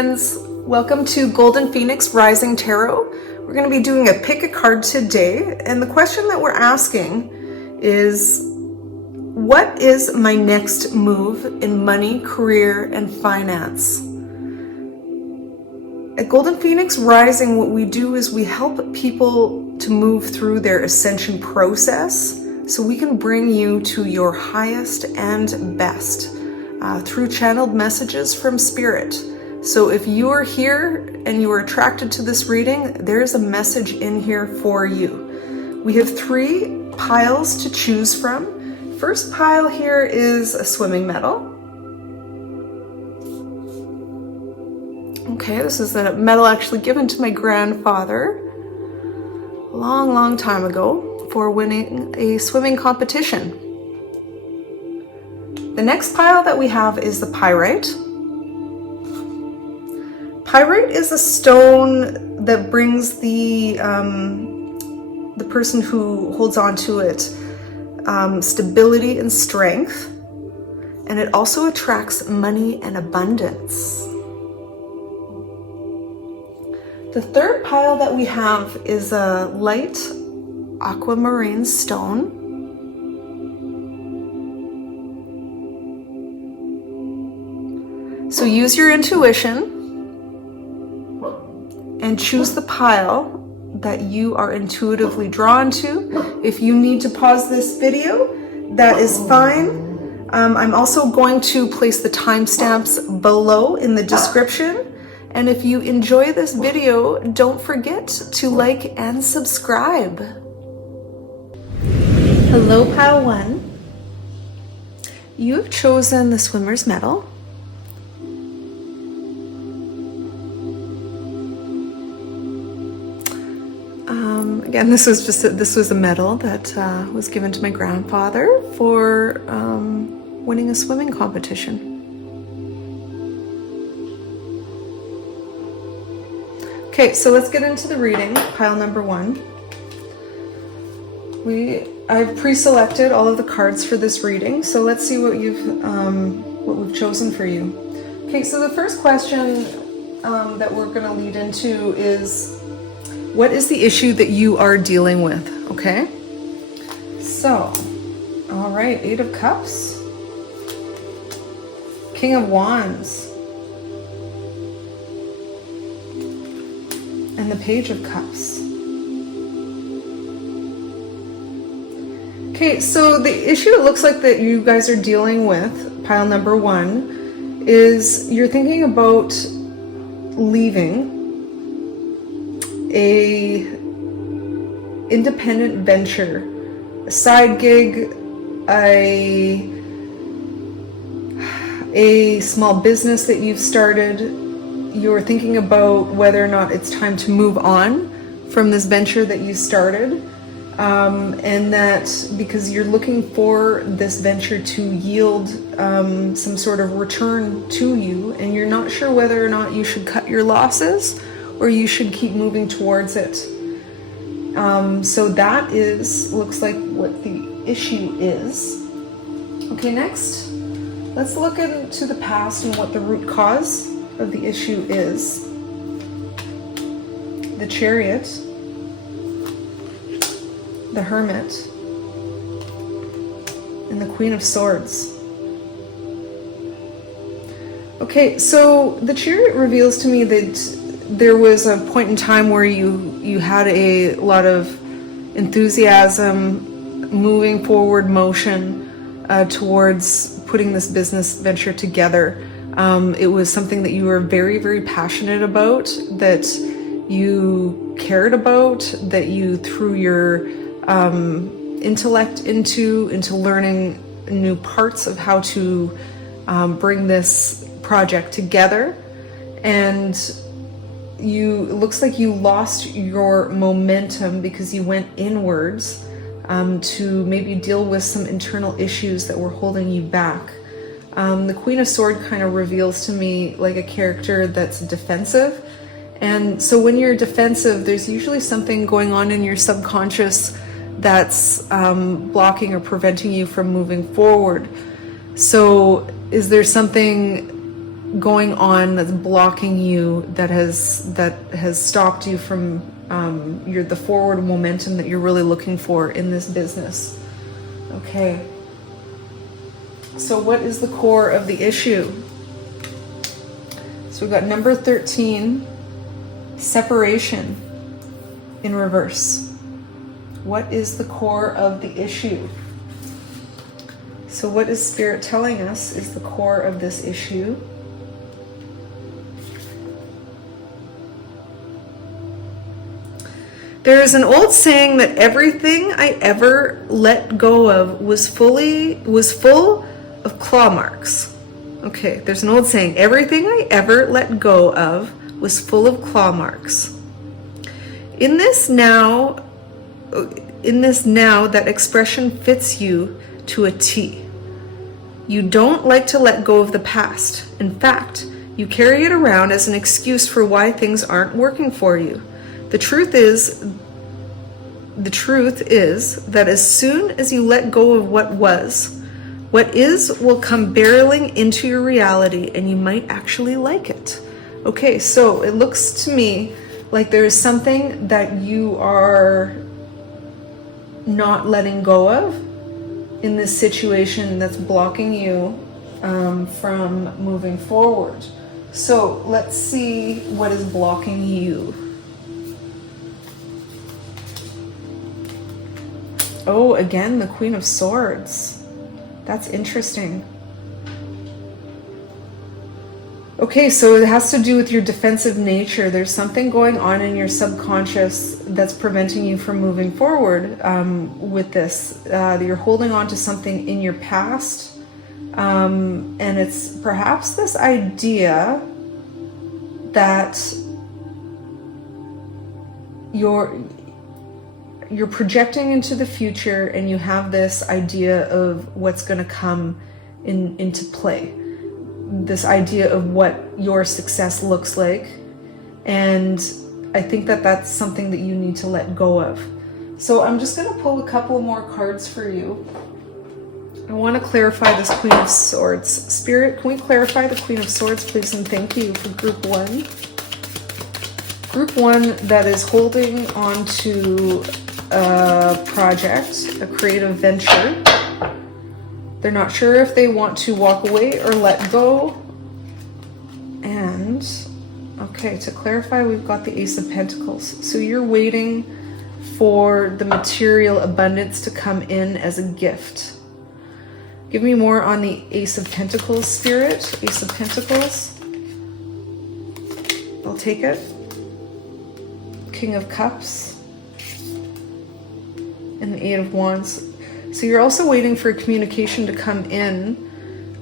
friends. Welcome to Golden Phoenix Rising Tarot. We're going to be doing a pick a card today, and the question that we're asking is, what is my next move in money, career, and finance? At Golden Phoenix Rising, what we do is we help people to move through their ascension process so we can bring you to your highest and best through channeled messages from Spirit. So if you are here and you are attracted to this reading, there's a message in here for you. We have 3 piles to choose from. First pile here is a swimming medal. Okay, this is a medal actually given to my grandfather a long time ago for winning a swimming competition. The next pile that we have is the Pyrite. Pyrite is a stone that brings the person who holds on to it stability and strength, and it also attracts money and abundance. The third pile that we have is a light aquamarine stone. So use your intuition and choose the pile that you are intuitively drawn to. If you need to pause this video, that is fine. I'm also going to place the timestamps below in the description. And if you enjoy this video, don't forget to like and subscribe. Hello, pile 1. You've chosen the swimmer's medal. Again, this was a medal that was given to my grandfather for winning a swimming competition. Okay, so let's get into the reading. Pile number 1. I've pre-selected all of the cards for this reading, so let's see what we've chosen for you. Okay, so the first question that we're going to lead into is, what is the issue that you are dealing with? Okay, so, all right, 8 of Cups, King of Wands, and the Page of Cups. Okay, so the issue it looks like that you guys are dealing with, pile number 1, is you're thinking about leaving a independent venture, a side gig, a small business that you've started. You're thinking about whether or not it's time to move on from this venture that you started, and that because you're looking for this venture to yield some sort of return to you, and you're not sure whether or not you should cut your losses or you should keep moving towards it. So that looks like what the issue is. Okay, next, let's look into the past and what the root cause of the issue is. The Chariot, the Hermit, and the Queen of Swords. Okay, so the Chariot reveals to me that there was a point in time where you had a lot of enthusiasm, moving forward motion towards putting this business venture together. It was something that you were very passionate about, that you cared about, that you threw your intellect into learning new parts of how to bring this project together. And it looks like you lost your momentum because you went inwards to maybe deal with some internal issues that were holding you back. The Queen of Swords kind of reveals to me like a character that's defensive. And so when you're defensive, there's usually something going on in your subconscious that's blocking or preventing you from moving forward. So is there something going on that's blocking you, that has stopped you from the forward momentum that you're really looking for in this business. Okay. So what is the core of the issue? So we've got number 13, separation in reverse. What is the core of the issue? So what is Spirit telling us is the core of this issue? There is an old saying that everything I ever let go of was full of claw marks. Okay, there's an old saying, everything I ever let go of was full of claw marks. In this now, that expression fits you to a T. You don't like to let go of the past. In fact, you carry it around as an excuse for why things aren't working for you. The truth is that as soon as you let go of what is will come barreling into your reality, and you might actually like it. Okay, so it looks to me like there is something that you are not letting go of in this situation that's blocking you from moving forward. So let's see what is blocking you. Oh, again, the Queen of Swords. That's interesting. Okay, so it has to do with your defensive nature. There's something going on in your subconscious that's preventing you from moving forward with this. You're holding on to something in your past, and it's perhaps this idea that you're projecting into the future, and you have this idea of what's going to come into play. This idea of what your success looks like. And I think that that's something that you need to let go of. So I'm just going to pull a couple more cards for you. I want to clarify this Queen of Swords. Spirit, can we clarify the Queen of Swords, please? And thank you for group one. Group one that is holding on to a project, a creative venture. They're not sure if they want to walk away or let go. And, okay, to clarify, we've got the Ace of Pentacles. So you're waiting for the material abundance to come in as a gift. Give me more on the Ace of Pentacles, Spirit. Ace of Pentacles. I'll take it. King of Cups. And the Eight of Wands. So you're also waiting for communication to come in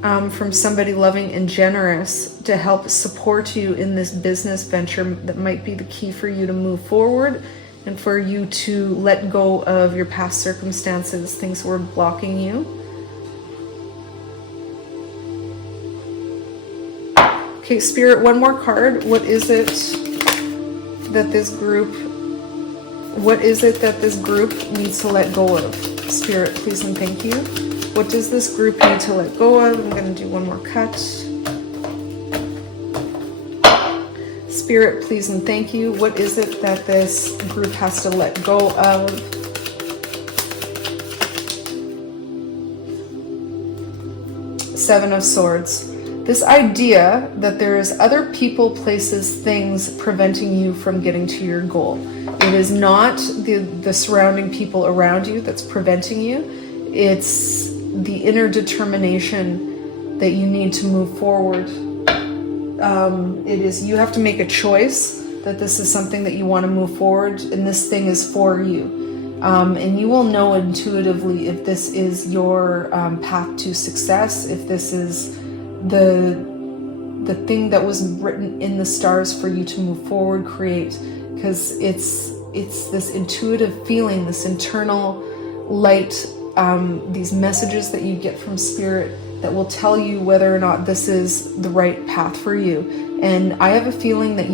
from somebody loving and generous to help support you in this business venture that might be the key for you to move forward and for you to let go of your past circumstances, things that were blocking you. Okay, Spirit, one more card. What is it that this group needs to let go of? Spirit, please and thank you. What does this group need to let go of? I'm going to do one more cut. Spirit, please and thank you. What is it that this group has to let go of? Seven of Swords. This idea that there is other people, places, things preventing you from getting to your goal. It is not the surrounding people around you that's preventing you. It's the inner determination that you need to move forward. It is, you have to make a choice that this is something that you want to move forward, and this thing is for you. And you will know intuitively if this is your path to success, if this is the thing that was written in the stars for you to move forward, create. Because it's this intuitive feeling, this internal light, these messages that you get from Spirit that will tell you whether or not this is the right path for you. And I have a feeling that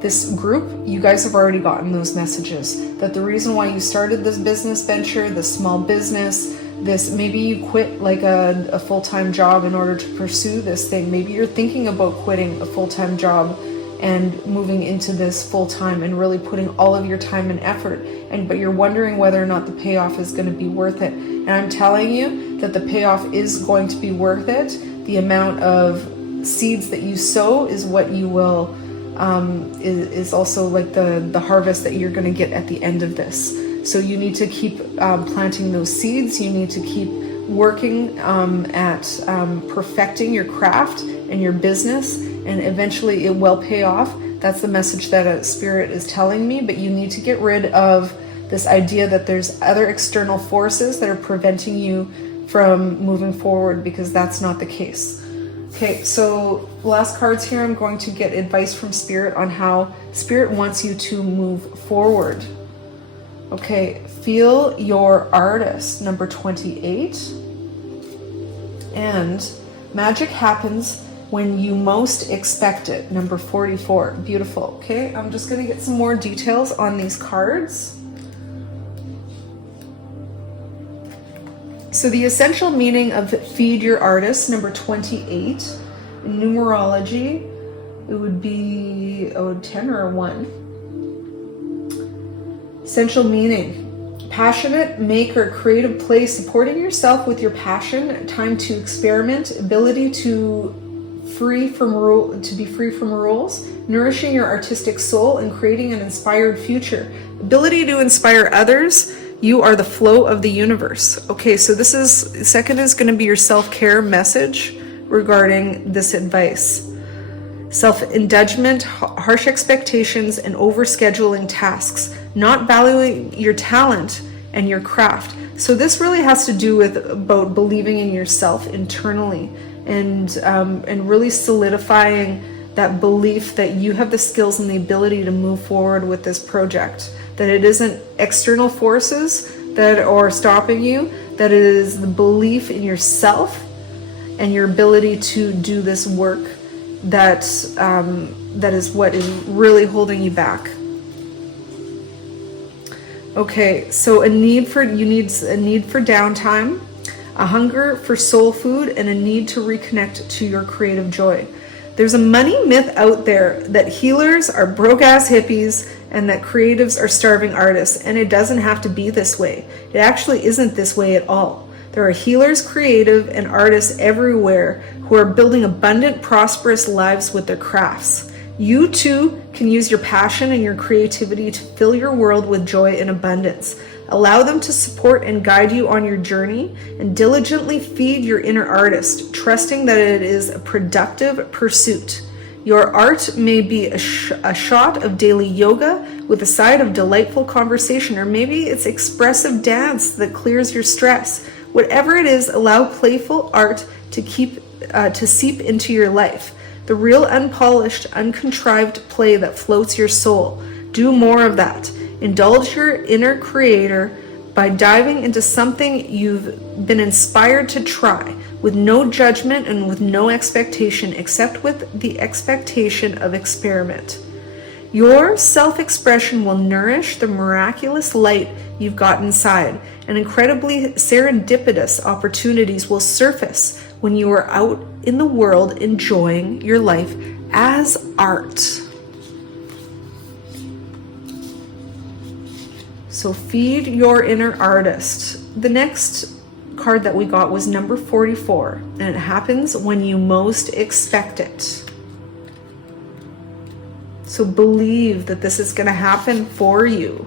this group, you guys have already gotten those messages. That the reason why you started this business venture, this small business, this. Maybe you quit like a full-time job in order to pursue this thing. Maybe you're thinking about quitting a full-time job and moving into this full-time and really putting all of your time and effort, but you're wondering whether or not the payoff is going to be worth it. And I'm telling you that the payoff is going to be worth it. The amount of seeds that you sow is what you will is also like the harvest that you're going to get at the end of this. So you need to keep planting those seeds. You need to keep working at perfecting your craft and your business, and eventually it will pay off. That's the message that a spirit is telling me. But you need to get rid of this idea that there's other external forces that are preventing you from moving forward, because that's not the case. Okay, so last cards here, I'm going to get advice from Spirit on how Spirit wants you to move forward. Okay, feel your artist, number 28. And magic happens when you most expect it, number 44. Beautiful. Okay, I'm just going to get some more details on these cards. So the essential meaning of feed your artist, number 28, in numerology, it would be a 10 or a 1. Essential meaning: passionate, make or creative play, supporting yourself with your passion, time to experiment, ability to be free from rules, nourishing your artistic soul and creating an inspired future, ability to inspire others. You are the flow of the universe. Okay, so this is, second is going to be your self-care message regarding this advice. Self-indulgent, harsh expectations, and overscheduling tasks, not valuing your talent and your craft. So this really has to do with about believing in yourself internally, and really solidifying that belief that you have the skills and the ability to move forward with this project. That it isn't external forces that are stopping you, that it is the belief in yourself and your ability to do this work that is what is really holding you back. Okay, so you need a need for downtime, a hunger for soul food, and a need to reconnect to your creative joy. There's a money myth out there that healers are broke-ass hippies and that creatives are starving artists, and it doesn't have to be this way. It actually isn't this way at all. There are healers, creative, and artists everywhere who are building abundant, prosperous lives with their crafts. You too can use your passion and your creativity to fill your world with joy and abundance. Allow them to support and guide you on your journey, and diligently feed your inner artist, trusting that it is a productive pursuit. Your art may be a shot of daily yoga with a side of delightful conversation, or maybe it's expressive dance that clears your stress. Whatever it is, allow playful art to seep into your life. The real unpolished, uncontrived play that floats your soul. Do more of that. Indulge your inner creator by diving into something you've been inspired to try, with no judgment and with no expectation, except with the expectation of experiment. Your self-expression will nourish the miraculous light you've got inside, and incredibly serendipitous opportunities will surface when you are out in the world enjoying your life as art. So feed your inner artist. The next card that we got was number 44, and it happens when you most expect it. So believe that this is going to happen for you.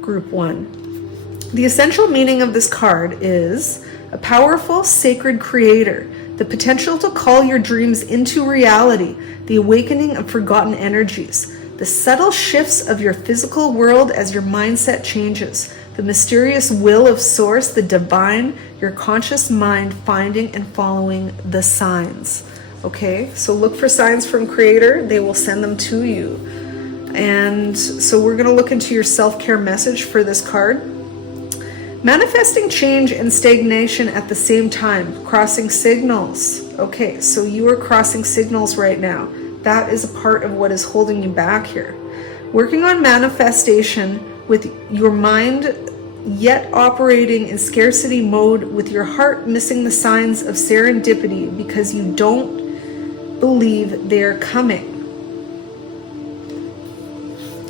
Group 1. The essential meaning of this card is a powerful, sacred creator, the potential to call your dreams into reality, the awakening of forgotten energies, the subtle shifts of your physical world as your mindset changes, the mysterious will of Source, the divine, your conscious mind finding and following the signs. Okay, so look for signs from Creator. They will send them to you. And so we're going to look into your self-care message for this card. Manifesting change and stagnation at the same time. Crossing signals. Okay, so you are crossing signals right now. That is a part of what is holding you back here. Working on manifestation with your mind yet operating in scarcity mode with your heart missing the signs of serendipity because you don't believe they're coming.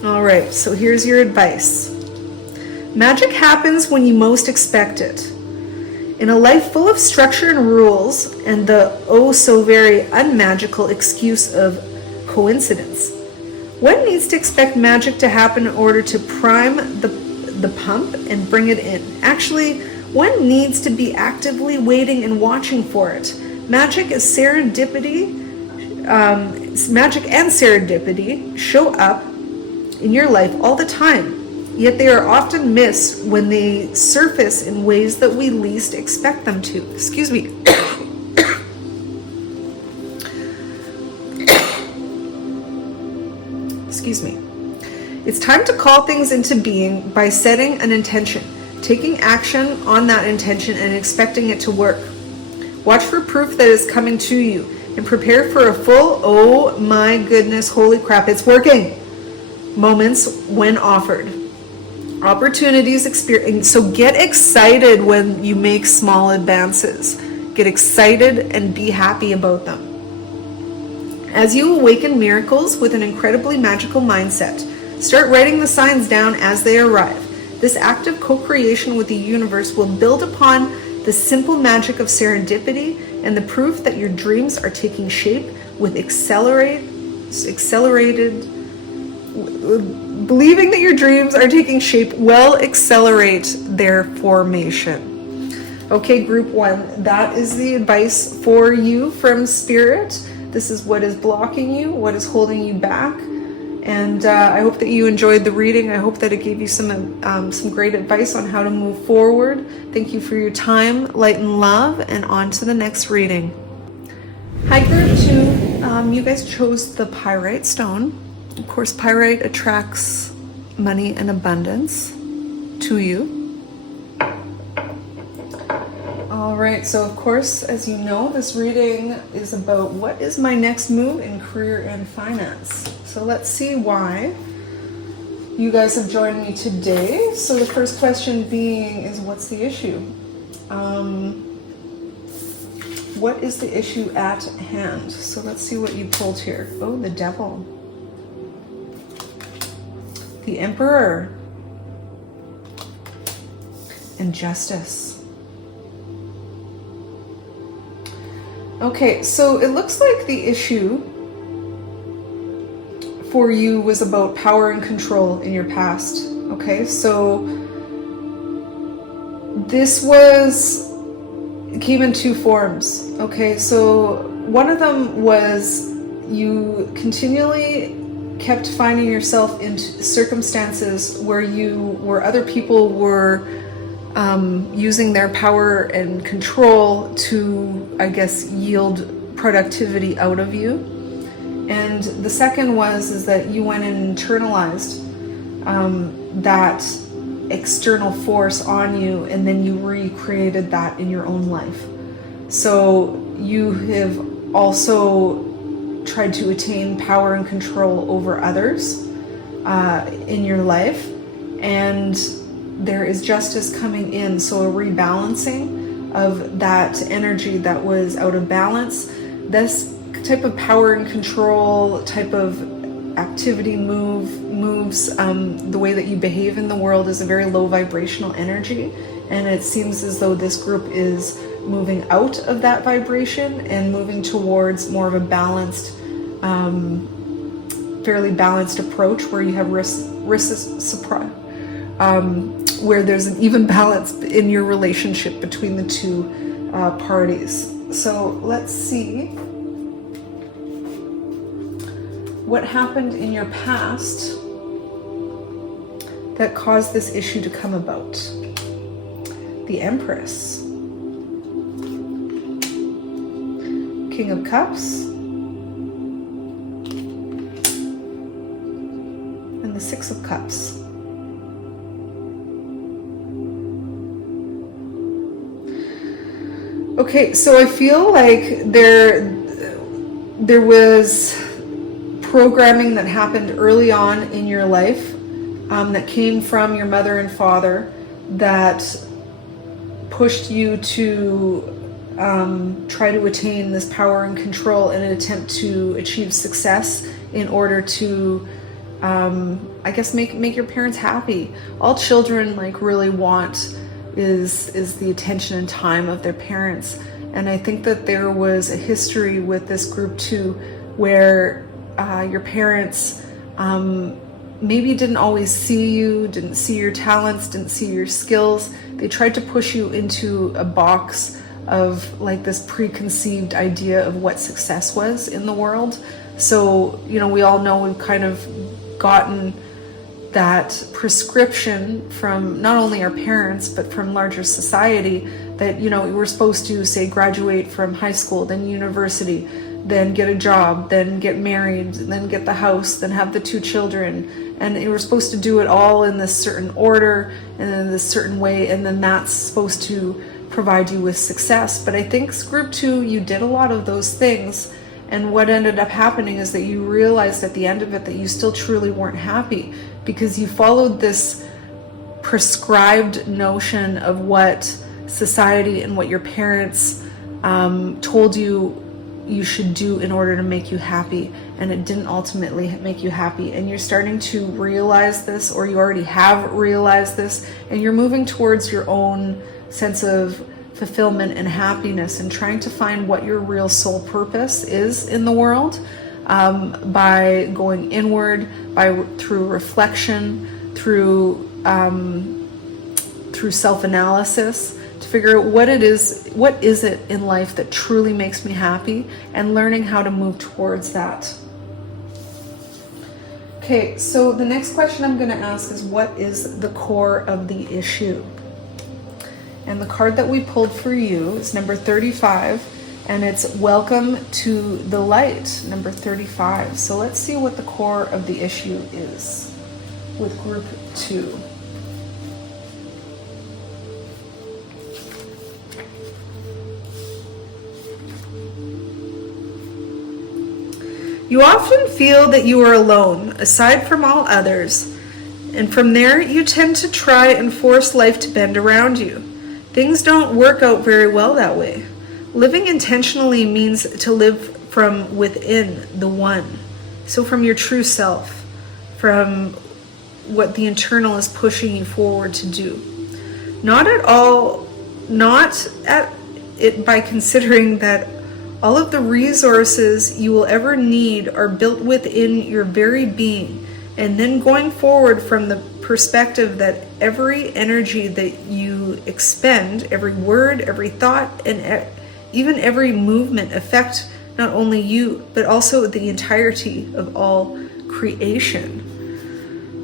All right, so here's your advice. Magic happens when you most expect it. In a life full of structure and rules and the oh so very unmagical excuse of coincidence, one needs to expect magic to happen in order to prime the pump and bring it in. Actually, one needs to be actively waiting and watching for it. Magic and serendipity show up in your life all the time. Yet they are often missed when they surface in ways that we least expect them to. Excuse me. Excuse me. It's time to call things into being by setting an intention, taking action on that intention and expecting it to work. Watch for proof that is coming to you and prepare for a full, oh my goodness, holy crap, it's working moments when offered. Opportunities experience. So get excited when you make small advances. Get excited and be happy about them. As you awaken miracles with an incredibly magical mindset, start writing the signs down as they arrive. This act of co-creation with the universe will build upon the simple magic of serendipity and the proof that your dreams are taking shape with believing that your dreams are taking shape will accelerate their formation. Okay, group 1, that is the advice for you from Spirit. This is what is blocking you, what is holding you back. And I hope that you enjoyed the reading. I hope that it gave you some great advice on how to move forward. Thank you for your time, light and love, and on to the next reading. Hi, group 2. You guys chose the Pyrite stone. Of course, Pyrite attracts money and abundance to you. All right, so of course, as you know, this reading is about what is my next move in career and finance. So let's see why you guys have joined me today. So the first question being is, what's the issue? What is the issue at hand? So let's see what you pulled here. Oh, the Devil. The Emperor. And Justice. Okay, so it looks like the issue for you was about power and control in your past. Okay, so this came in 2 forms. Okay, so one of them was you continually kept finding yourself in circumstances where other people were using their power and control to, I guess, yield productivity out of you. And the second is that you went and internalized that external force on you, and then you recreated that in your own life. So you have also tried to attain power and control over others in your life, and there is justice coming in, so a rebalancing of that energy that was out of balance. This type of power and control type of activity moves the way that you behave in the world is a very low vibrational energy, and it seems as though this group is moving out of that vibration and moving towards more of a balanced, fairly balanced approach where you have where there's an even balance in your relationship between the two parties. So let's see what happened in your past that caused this issue to come about. The Empress, King of Cups, and the Six of Cups. Okay, so I feel like there was programming that happened early on in your life that came from your mother and father that pushed you to try to attain this power and control in an attempt to achieve success in order to, I guess, make your parents happy. All children really want is the attention and time of their parents. And I think that there was a history with this group too, where your parents maybe didn't always see you, didn't see your talents, didn't see your skills. They tried to push you into a box of this preconceived idea of what success was in the world. So, we all know we've kind of gotten that prescription from not only our parents, but from larger society that, we're supposed to, say, graduate from high school, then university, then get a job, then get married, then get the house, then have the 2 children. And we're supposed to do it all in this certain order and in this certain way, and then that's supposed to provide you with success. But I think group 2, you did a lot of those things, and what ended up happening is that you realized at the end of it that you still truly weren't happy, because you followed this prescribed notion of what society and what your parents told you should do in order to make you happy, and it didn't ultimately make you happy. And you're starting to realize this, or you already have realized this, and you're moving towards your own sense of fulfillment and happiness, and trying to find what your real soul purpose is in the world, by going inward, through reflection, through self-analysis, to figure out what is it in life that truly makes me happy, and learning how to move towards that. Okay, so the next question I'm going to ask is, what is the core of the issue? And the card that we pulled for you is number 35, and it's Welcome to the Light, number 35. So let's see what the core of the issue is with group 2. You often feel that you are alone, aside from all others, and from there you tend to try and force life to bend around you. Things don't work out very well that way. Living intentionally means to live from within the one. So from your true self, from what the internal is pushing you forward to do. Not at it by considering that all of the resources you will ever need are built within your very being, and then going forward from the perspective that every energy that you expend, every word, every thought, and even every movement affect not only you, but also the entirety of all creation.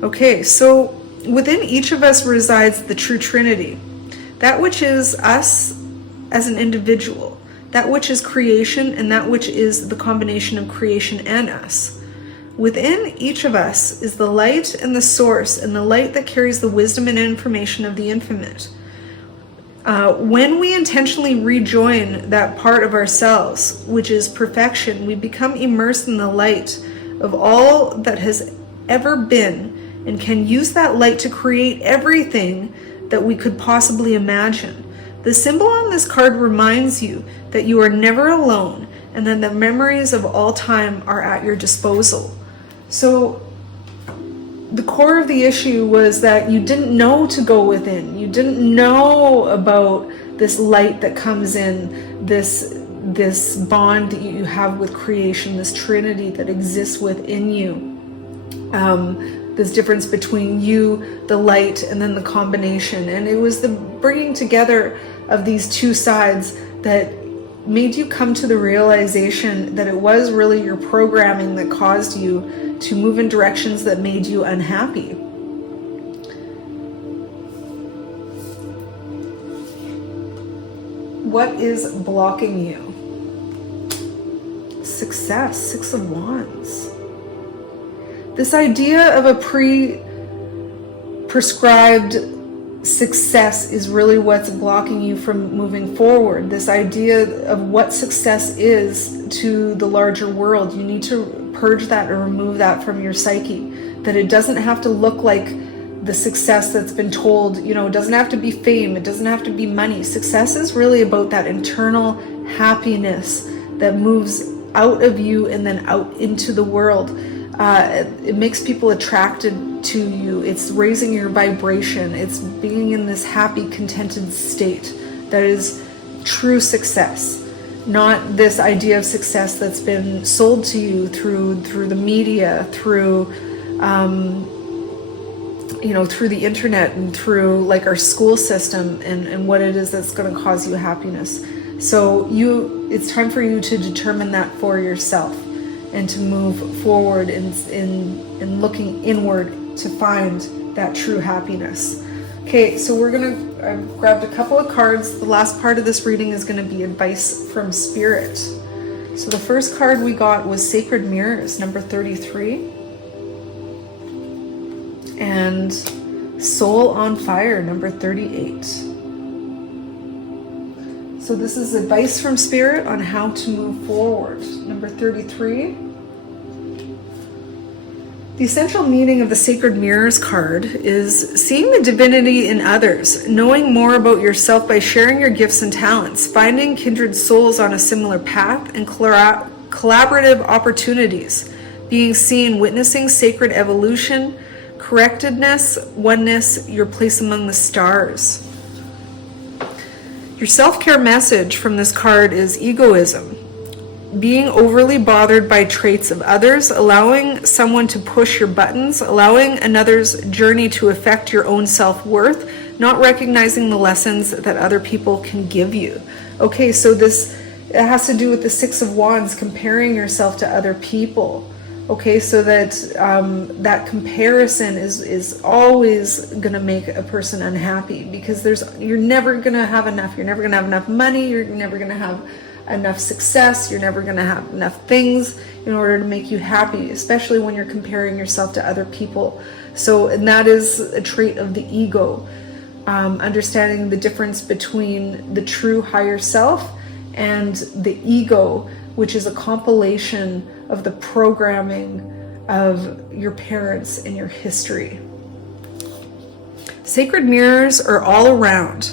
Okay, so within each of us resides the true Trinity, that which is us as an individual, that which is creation, and that which is the combination of creation and us. Within each of us is the light and the source, and the light that carries the wisdom and information of the infinite. When we intentionally rejoin that part of ourselves, which is perfection, we become immersed in the light of all that has ever been, and can use that light to create everything that we could possibly imagine. The symbol on this card reminds you that you are never alone, and that the memories of all time are at your disposal. So the core of the issue was that you didn't know to go within. You didn't know about this light that comes in, this bond that you have with creation, this trinity that exists within you. This difference between you, the light, and then the combination. And it was the bringing together of these two sides that made you come to the realization that it was really your programming that caused you to move in directions that made you unhappy. What is blocking you? Success, 6 of Wands. This idea of a prescribed success is really what's blocking you from moving forward. This idea of what success is to the larger world. You need to purge that or remove that from your psyche. That it doesn't have to look like the success that's been told. You know, it doesn't have to be fame, it doesn't have to be money. Success is really about that internal happiness that moves out of you and then out into the world. It makes people attracted to you. It's raising your vibration. It's being in this happy, contented state that is true success, not this idea of success that's been sold to you through the media, through through the internet, and through like our school system, and what it is that's going to cause you happiness. So it's time for you to determine that for yourself, and to move forward in looking inward to find that true happiness. Okay, so I've grabbed a couple of cards. The last part of this reading is going to be advice from Spirit. So the first card we got was Sacred Mirrors, number 33. And Soul on Fire, number 38. So this is advice from Spirit on how to move forward. Number 33. The essential meaning of the Sacred Mirrors card is seeing the divinity in others, knowing more about yourself by sharing your gifts and talents, finding kindred souls on a similar path, and collaborative opportunities, being seen, witnessing sacred evolution, correctedness, oneness, your place among the stars. Your self-care message from this card is egoism. Being overly bothered by traits of others, allowing someone to push your buttons, allowing another's journey to affect your own self-worth, not recognizing the lessons that other people can give you. Okay, so it has to do with the Six of Wands, comparing yourself to other people. Okay, so that that comparison is always going to make a person unhappy, because you're never going to have enough. You're never going to have enough money. You're never going to have enough success. You're never going to have enough things in order to make you happy, especially when you're comparing yourself to other people. So, and that is a trait of the ego, understanding the difference between the true higher self and the ego, which is a compilation of the programming of your parents and your history. Sacred mirrors are all around.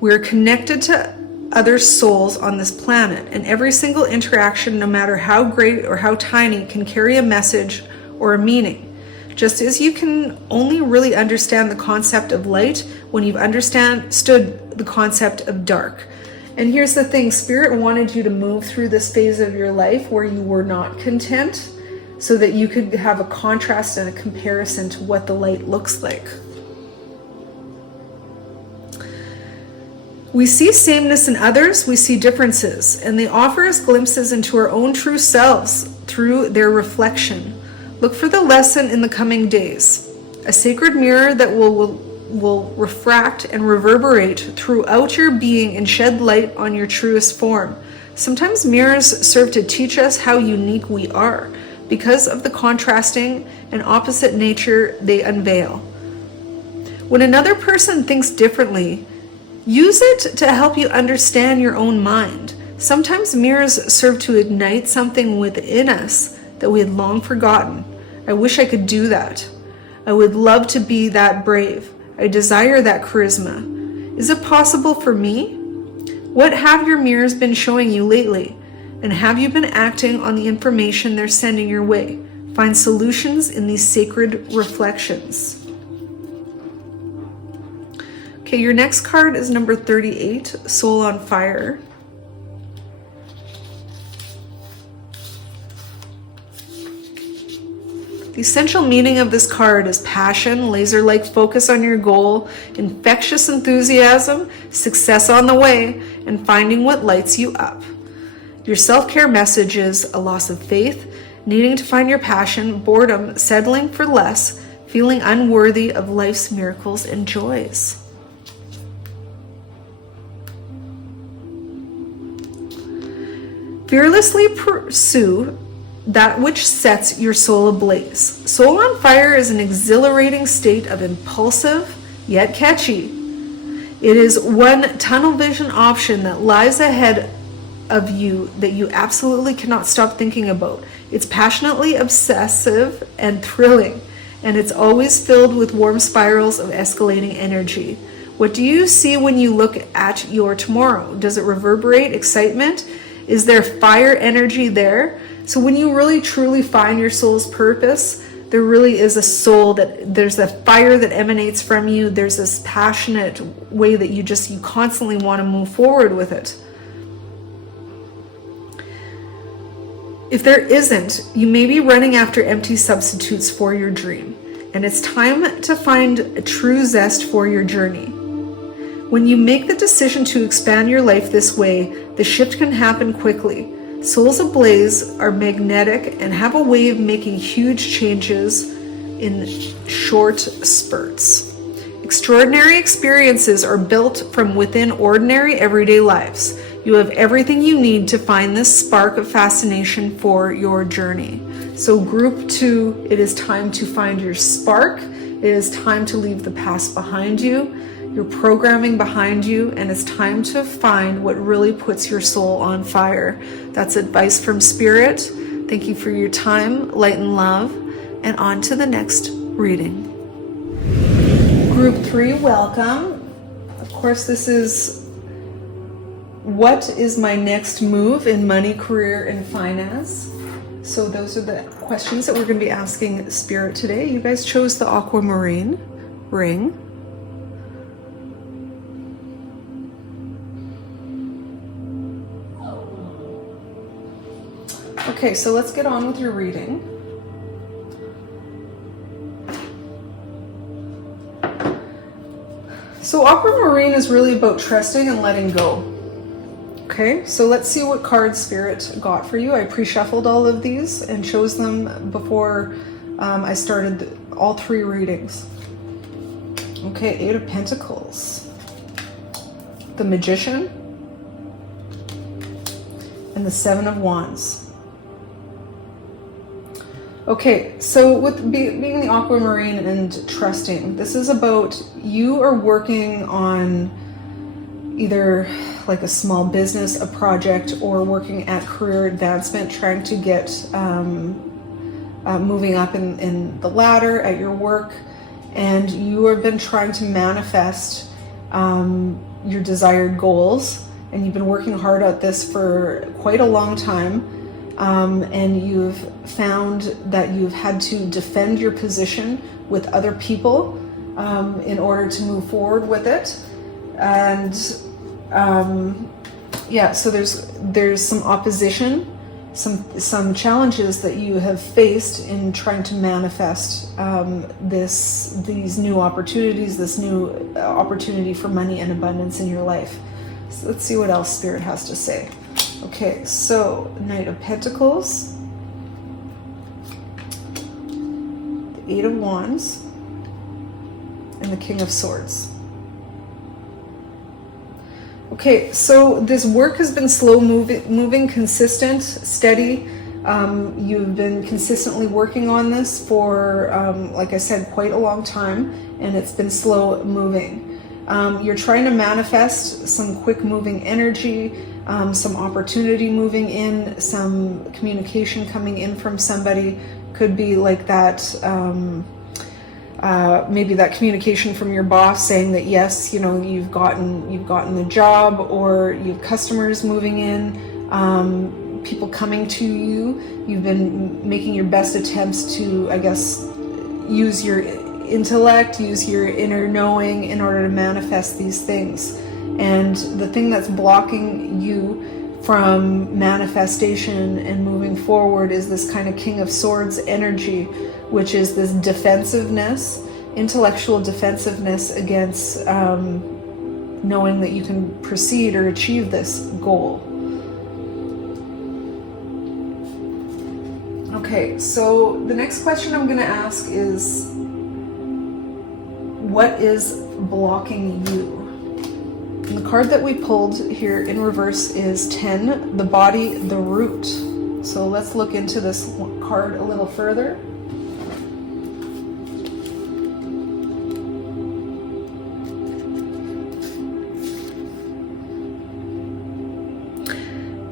We're connected to other souls on this planet, and every single interaction, no matter how great or how tiny, can carry a message or a meaning. Just as you can only really understand the concept of light when you've understood the concept of dark. And here's the thing, Spirit wanted you to move through this phase of your life where you were not content, so that you could have a contrast and a comparison to what the light looks like. We see sameness in others, we see differences, and they offer us glimpses into our own true selves through their reflection. Look for the lesson in the coming days, a sacred mirror that will refract and reverberate throughout your being and shed light on your truest form. Sometimes mirrors serve to teach us how unique we are because of the contrasting and opposite nature they unveil. When another person thinks differently, use it to help you understand your own mind. Sometimes mirrors serve to ignite something within us that we had long forgotten. I wish I could do that. I would love to be that brave. I desire that charisma. Is it possible for me? What have your mirrors been showing you lately? And have you been acting on the information they're sending your way? Find solutions in these sacred reflections. Okay, your next card is number 38, Soul on Fire. The essential meaning of this card is passion, laser-like focus on your goal, infectious enthusiasm, success on the way, and finding what lights you up. Your self-care message is a loss of faith, needing to find your passion, boredom, settling for less, feeling unworthy of life's miracles and joys. Fearlessly pursue that which sets your soul ablaze. Soul on Fire is an exhilarating state of impulsive, yet catchy. It is one tunnel vision option that lies ahead of you that you absolutely cannot stop thinking about. It's passionately obsessive and thrilling, and it's always filled with warm spirals of escalating energy. What do you see when you look at your tomorrow? Does it reverberate excitement? Is there fire energy there? So when you really truly find your soul's purpose, there really is a soul there's a fire that emanates from you. There's this passionate way that you constantly want to move forward with it. If there isn't, you may be running after empty substitutes for your dream, and it's time to find a true zest for your journey. When you make the decision to expand your life this way, the shift can happen quickly. Souls ablaze are magnetic and have a way of making huge changes in short spurts. Extraordinary experiences are built from within ordinary everyday lives. You have everything you need to find this spark of fascination for your journey. So group 2, it is time to find your spark. It is time to leave the past behind you, your programming behind you, and it's time to find what really puts your soul on fire. That's advice from Spirit. Thank you for your time, light and love, and on to the next reading. Group 3, welcome. Of course, this is what is my next move in money, career, and finance? So those are the questions that we're going to be asking Spirit today. You guys chose the Aquamarine ring. Okay, so let's get on with your reading. So Aquamarine is really about trusting and letting go. Okay, so let's see what card Spirit got for you. I pre-shuffled all of these and chose them before I started all 3 readings. Okay, 8 of Pentacles, the Magician, and the 7 of Wands. Okay, so with being the Aquamarine and trusting, this is about you are working on either like a small business, a project, or working at career advancement, trying to get moving up in the ladder at your work, and you have been trying to manifest your desired goals, and you've been working hard at this for quite a long time, and you've found that you've had to defend your position with other people in order to move forward with it. And yeah, so there's some opposition, some challenges that you have faced in trying to manifest these new opportunities, this new opportunity for money and abundance in your life. So let's see what else Spirit has to say. Okay, so Knight of Pentacles, the 8 of Wands, and the King of Swords. Okay, so this work has been slow moving, consistent, steady. You've been consistently working on this for, like I said, quite a long time, and it's been slow moving. You're trying to manifest some quick moving energy, some opportunity moving in, some communication coming in from somebody. Could be like that, maybe that communication from your boss saying that yes, you know, you've gotten the job, or you have customers moving in, people coming to you. You've been making your best attempts to, I guess, use your intellect, use your inner knowing in order to manifest these things. And the thing that's blocking you from manifestation and moving forward is this kind of King of Swords energy, which is this defensiveness, intellectual defensiveness against knowing that you can proceed or achieve this goal. Okay, so the next question I'm going to ask is, what is blocking you? And the card that we pulled here in reverse is 10, the body, the root. So let's look into this card a little further.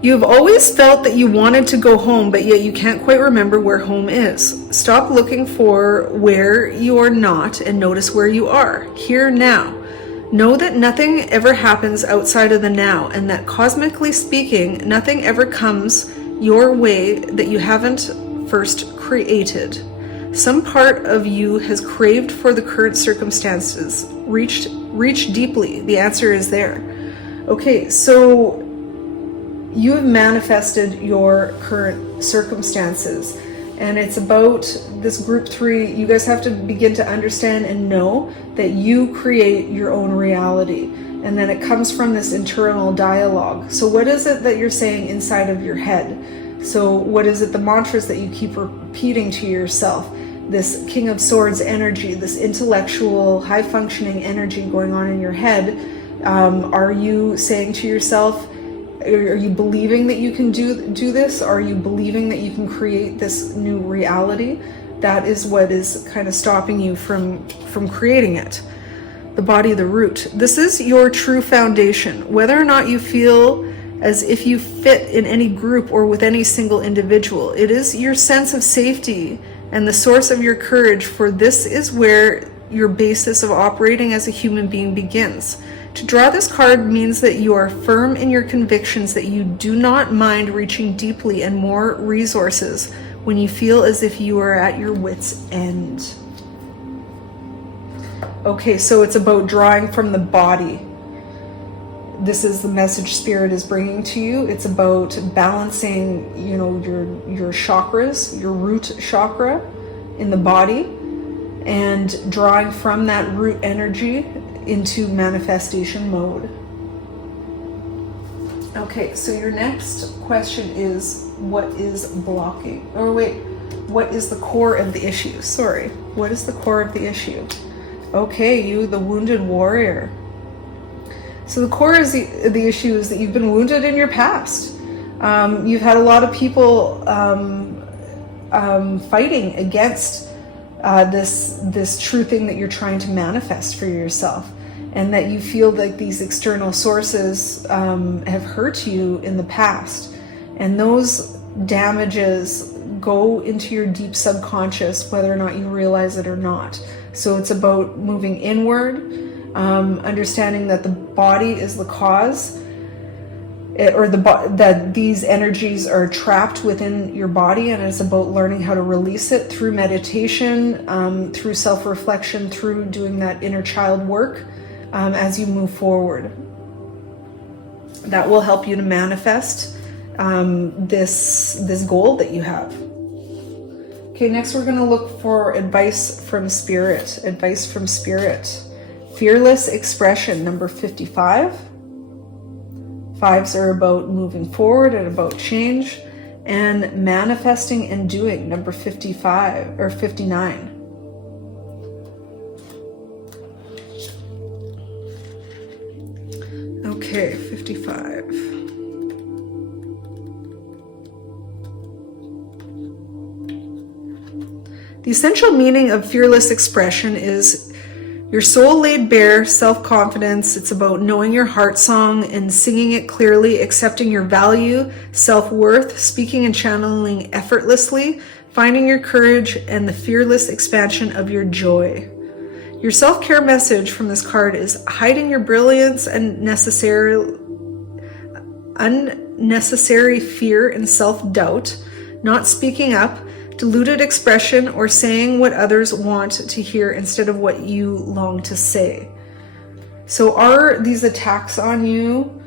You have always felt that you wanted to go home, but yet you can't quite remember where home is. Stop looking for where you are not and notice where you are, here now. Know that nothing ever happens outside of the now, and that cosmically speaking, nothing ever comes your way that you haven't first created. Some part of you has craved for the current circumstances. Reach deeply. The answer is there. Okay, so you have manifested your current circumstances, and it's about this group 3. You guys have to begin to understand and know that you create your own reality, and then it comes from this internal dialogue. So what is it that you're saying inside of your head? So what is it, the mantras that you keep repeating to yourself? This King of Swords energy, this intellectual, high-functioning energy going on in your head. Are you saying to yourself, are you believing that you can do this? Are you believing that you can create this new reality? That is what is kind of stopping you from creating it. The body, the root. This is your true foundation. Whether or not you feel as if you fit in any group or with any single individual, it is your sense of safety and the source of your courage, for this is where your basis of operating as a human being begins. To draw this card means that you are firm in your convictions, that you do not mind reaching deeply and more resources when you feel as if you are at your wit's end. Okay, so it's about drawing from the body. This is the message Spirit is bringing to you. It's about balancing, your chakras, your root chakra in the body, and drawing from that root energy into manifestation mode. Okay, so your next question is, what is blocking? What is the core of the issue? Sorry, what is the core of the issue? Okay, you, the wounded warrior. So the core is the issue is that you've been wounded in your past. You've had a lot of people fighting against this true thing that you're trying to manifest for yourself, and that you feel like these external sources have hurt you in the past, and those damages go into your deep subconscious, whether or not you realize it or not. So it's about moving inward. Understanding that the body is the cause, that these energies are trapped within your body, and it's about learning how to release it through meditation, through self-reflection, through doing that inner child work as you move forward. That will help you to manifest this goal that you have. Okay, next we're going to look for advice from Spirit. Advice from Spirit. Fearless expression, number 55. Fives are about moving forward and about change. And manifesting and doing, number 55 or 59. Okay, 55. The essential meaning of fearless expression is your soul laid bare, self-confidence. It's about knowing your heart song and singing it clearly, accepting your value, self-worth, speaking and channeling effortlessly, finding your courage, and the fearless expansion of your joy. Your self-care message from this card is hiding your brilliance and unnecessary fear and self-doubt, not speaking up, diluted expression, or saying what others want to hear instead of what you long to say. So are these attacks on you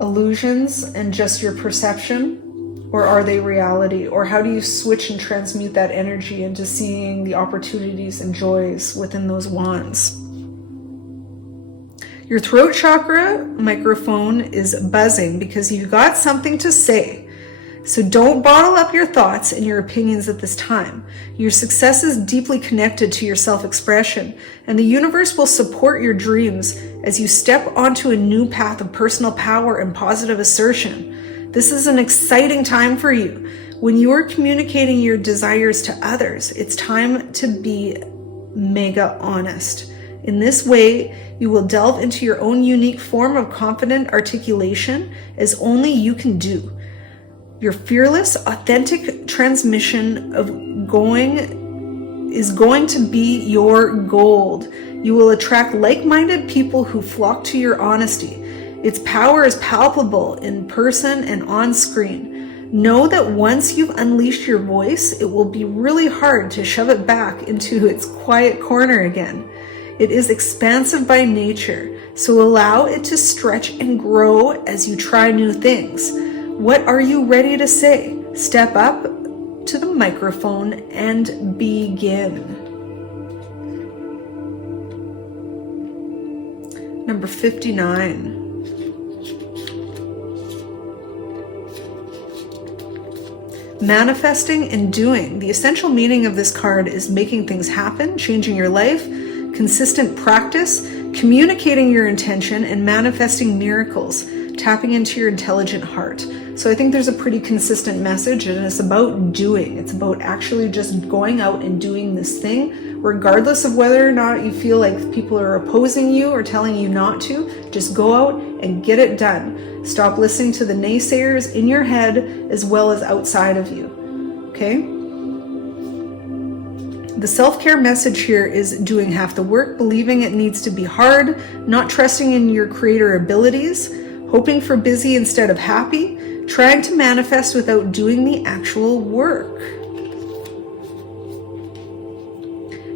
illusions and just your perception, or are they reality? Or how do you switch and transmute that energy into seeing the opportunities and joys within those wands? Your throat chakra microphone is buzzing because you've got something to say. So don't bottle up your thoughts and your opinions at this time. Your success is deeply connected to your self-expression, and the universe will support your dreams as you step onto a new path of personal power and positive assertion. This is an exciting time for you. When you are communicating your desires to others, it's time to be mega honest. In this way, you will delve into your own unique form of confident articulation as only you can do. Your fearless, authentic transmission is going to be your gold. You will attract like-minded people who flock to your honesty. Its power is palpable in person and on screen. Know that once you've unleashed your voice, it will be really hard to shove it back into its quiet corner again. It is expansive by nature, so allow it to stretch and grow as you try new things. What are you ready to say? Step up to the microphone and begin. Number 59. Manifesting and doing. The essential meaning of this card is making things happen, changing your life, consistent practice, communicating your intention, and manifesting miracles, tapping into your intelligent heart. So I think there's a pretty consistent message, and it's about doing. It's about actually just going out and doing this thing, regardless of whether or not you feel like people are opposing you or telling you not to. Just go out and get it done. Stop listening to the naysayers in your head as well as outside of you. Okay? The self-care message here is doing half the work, believing it needs to be hard, not trusting in your creator abilities, hoping for busy instead of happy, trying to manifest without doing the actual work.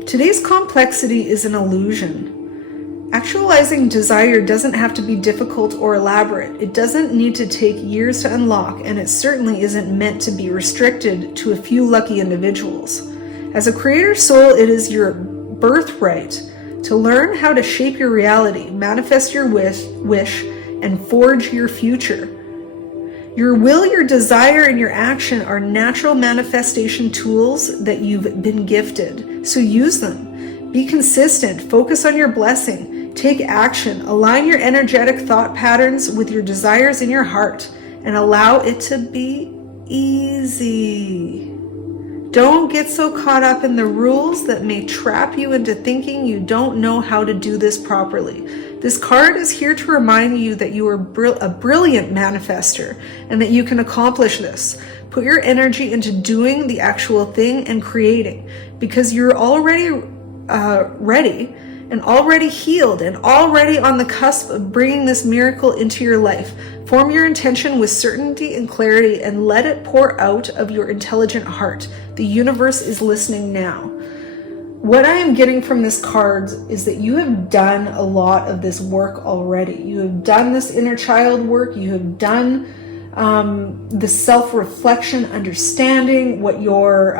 Today's complexity is an illusion. Actualizing desire doesn't have to be difficult or elaborate. It doesn't need to take years to unlock, and it certainly isn't meant to be restricted to a few lucky individuals. As a creator soul, it is your birthright to learn how to shape your reality, manifest your wish, and forge your future. Your will, your desire, and your action are natural manifestation tools that you've been gifted, so use them. Be consistent, focus on your blessing, take action, align your energetic thought patterns with your desires in your heart, and allow it to be easy. Don't get so caught up in the rules that may trap you into thinking you don't know how to do this properly. This card is here to remind you that you are a brilliant manifester and that you can accomplish this. Put your energy into doing the actual thing and creating, because you're already ready and already healed and already on the cusp of bringing this miracle into your life. Form your intention with certainty and clarity and let it pour out of your intelligent heart. The universe is listening now. What I am getting from this card is that you have done a lot of this work already. You have done this inner child work. You have done the self-reflection, understanding what your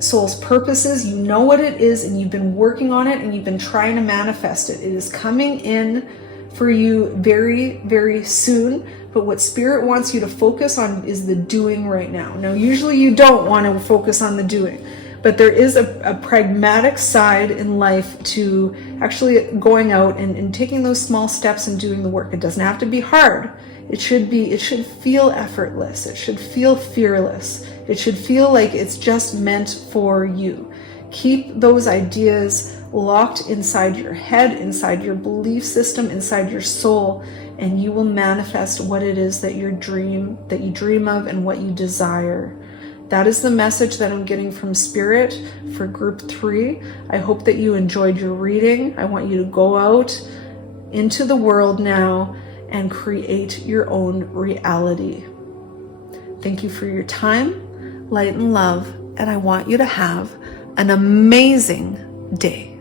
soul's purpose is. You know what it is, and you've been working on it, and you've been trying to manifest it. It is coming in for you very, very soon. But what Spirit wants you to focus on is the doing right now. Now, usually you don't want to focus on the doing, but there is a pragmatic side in life to actually going out and taking those small steps and doing the work. It doesn't have to be hard. It should feel effortless. It should feel fearless. It should feel like it's just meant for you. Keep those ideas locked inside your head, inside your belief system, inside your soul, and you will manifest what it is that you dream of and what you desire. That is the message that I'm getting from Spirit for group 3. I hope that you enjoyed your reading. I want you to go out into the world now and create your own reality. Thank you for your time, light and love, and I want you to have an amazing day.